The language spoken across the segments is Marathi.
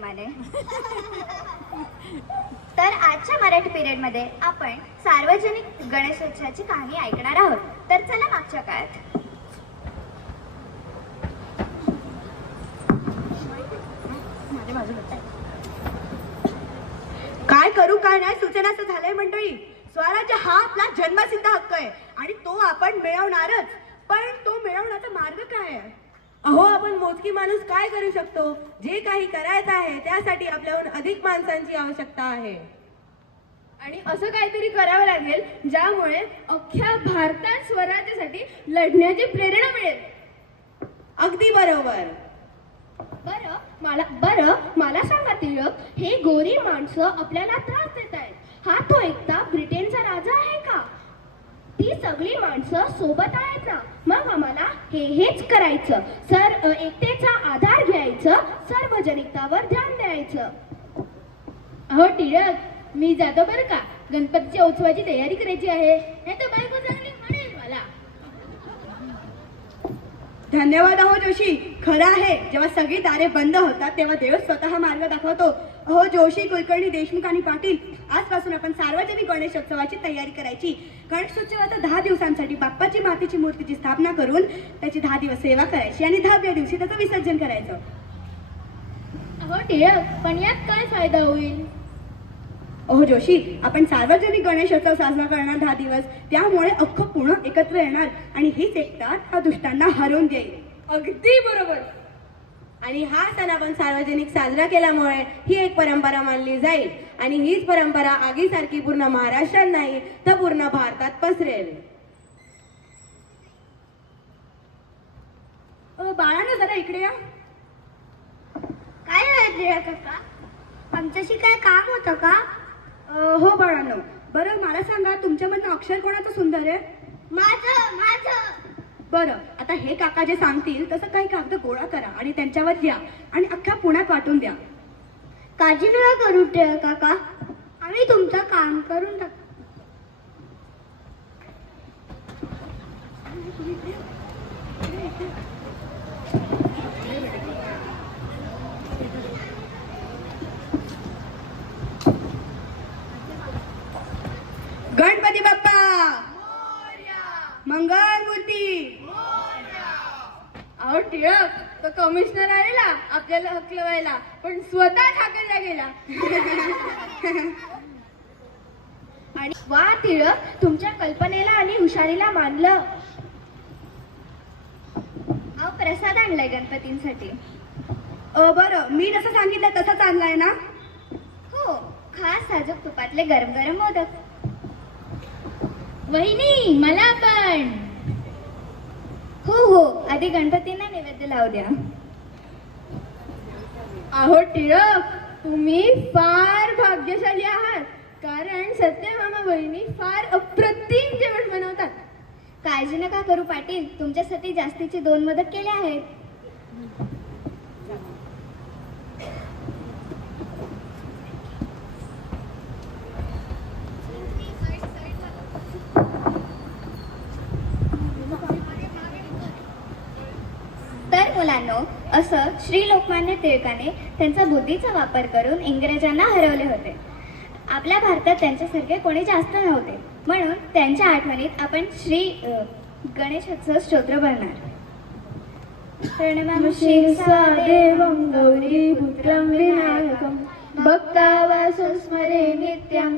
प्रेमाने. तर आजच्या मराठी पिरियडमध्ये आपण सार्वजनिक गणेशोत्सवाची कहाणी ऐकणार आहोत. तर चला मागच्या काळात. काय करू काय नाही सूचनाचं झालंय मंडळी. स्वराज्य हा आपला जन्मसिद्ध हक्क आहे आणि तो आपण मिळवणारच. पण तो मिळवण्याचा मार्ग काय आहे? आपण मोजकी माणूस काय करू शकतो? जे काही करायचं आहे त्यासाठी आपल्याहून अधिक माणसांची आवश्यकता आहे. आणि असं काहीतरी करावं लागेल ज्यामुळे अख्ख्या भारतात स्वराज्यासाठी लढण्याची प्रेरणा मिळेल. अगदी बरोबर. बरं मला बरं मला सांगा टिळक हे गोरी माणसं आपल्याला त्रास देत आहेत. हा तो एकटा ब्रिटनचा राजा आहे का? ती सगळी माणसं सोबत आहेत ना. मग आम्हाला हे हेच करायचं. सर एकतेचा आधार घ्यायचं. सार्वजनिकतावर ध्यान द्यायचं. अहो टिळक मी जातो बरं का. गणपतीच्या उत्सवाची तयारी करायची आहे. नाही तर बायको चांगली म्हणेल मला. धन्यवाद अहो जोशी. खरं आहे जेव्हा सगळी दारे बंद होतात तेव्हा देव स्वतः मार्ग दाखवतो. अहो जोशी कुलकर्णी देशमुख आणि पाटील. आजपासून आपण सार्वजनिक गणेशोत्सवाची तयारी करायची. गणेशोत्सवाचा दहा दिवसांसाठी बाप्पाची मातीची मूर्तीची स्थापना करून त्याची दहा दिवस सेवा करायची आणि दहाव्या दिवशी त्याचं विसर्जन करायचं. अहो टिळक पण यात काय फायदा होईल? अहो जोशी आपण सार्वजनिक गणेशोत्सव साजरा करणार दहा दिवस. त्यामुळे अख्खं पुणे एकत्र येणार आणि हीच एकता हा दुष्टांना हरवून देईल. अगदी बरोबर. आणि हा सण आपण सार्वजनिक साजरा केल्यामुळे ही एक परंपरा मानली जाईल. आणि हीच परंपरा आगीसारखी पूर्ण महाराष्ट्रात नाही तर पूर्ण भारतात पसरेल. अ, बाळांनो जरा इकडे या. काय काका? आमच्याशी काय काम होतं का? अ, हो बाळांनो. बरं मला सांगा तुमच्यामधनं अक्षर कोणाचं सुंदर आहे? माझं माझं. बरं आता हे काका जे सांगतील तसं काही कागद गोळा करा आणि त्यांच्यावर द्या आणि अख्ख्या पुण्यात वाटून द्या. काळजी नका करू काका. आम्ही तुमचं काम करून टाक गणपती अहो टिळक तो कमिशनर आलेला आपल्याला हकलवायला पण स्वतः ठाकरला गेला. आणि वा टिळक तुमच्या कल्पनेला आणि हुशारीला मानलं. अहो प्रसाद आणलाय गणपतींसाठी. अ, बरं मी जसं सांगितलं तसंच आणलंय ना? हो खास साजूक तुपातले गरम गरम मोदक. वहिनी मला पण. हो हो. आधी गणपतींना नैवेद्य लावू द्या. अहो टिळक तुम्ही फार भाग्यशाली आहात. कारण सत्य मामा बहिणी फार अप्रतिम जेवण बनवतात. काळजी नका करू पाटील तुमच्यासाठी जास्तीचे दोन मदत केले आहेत. तर मुलांनो असं श्री लोकमान्य टिळकाने त्यांचा बुद्धीचा वापर करून इंग्रजांना हरवले होते. आपल्या भारतात त्यांच्यासारखे कोणी जास्त नव्हते. म्हणून त्यांच्या आठवणीत आपण श्री अ, गणेशोत्सव स्तोत्र बनणार प्रणमामि गौरीपुत्रं विनायकं भक्तावासं नित्यं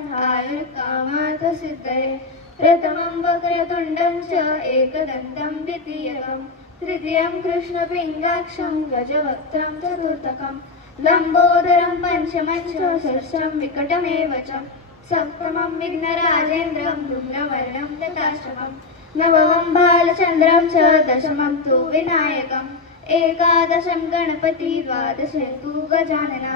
कामार्थ सिद्धये। प्रथमं वक्रतुण्डं च एकदन्तं द्वितीयकम्। तृतीयं कृष्णपिङ्गाक्षं गजवक्त्रं चतुर्थकं लम्बोदरं पञ्चमं षष्ठं विकटमेव च सप्तमं विघ्नराजेन्द्रं धूम्रवर्णं तथाश्रमं नवमं बालचन्द्रं च दशमं तु विनायकम् एकादशं गणपति द्वादशे तु गजानन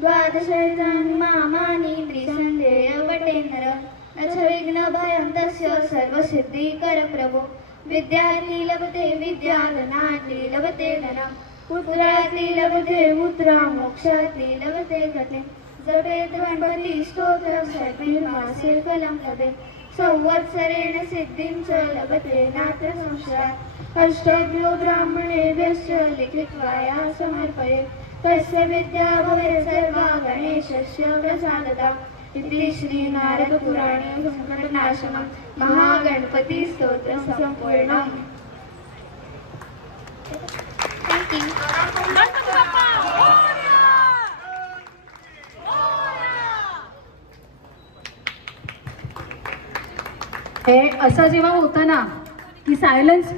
द्वादशैतानि मामानि त्रिसन्देयवटेन्द्र न च विघ्नभयं तस्य सर्वसिद्धिकरप्रभो विद्यार्थी लभते विद्याधनार्थी लभते धनं. पुत्रार्थी लभते मुद्रा मोक्षार्थी लभते कथे जपे गणपती स्तोत्र सर्वे मासे फलं लभे संवत्सरेण सिद्धिं च लभते नात्र संशयात्. अष्टभ्यो ब्राह्मणेभ्यश्च लिखित्वा या समर्पये. तस्य विद्या भवेत् सर्वा गणेशस्य प्रसादता. इति श्रीनारदपुराणे संकटनाशनं महागणपतिस्तोत्रं सम्पूर्णम् Thank you. हे असं जेव्हा होतं ना की सायलन्स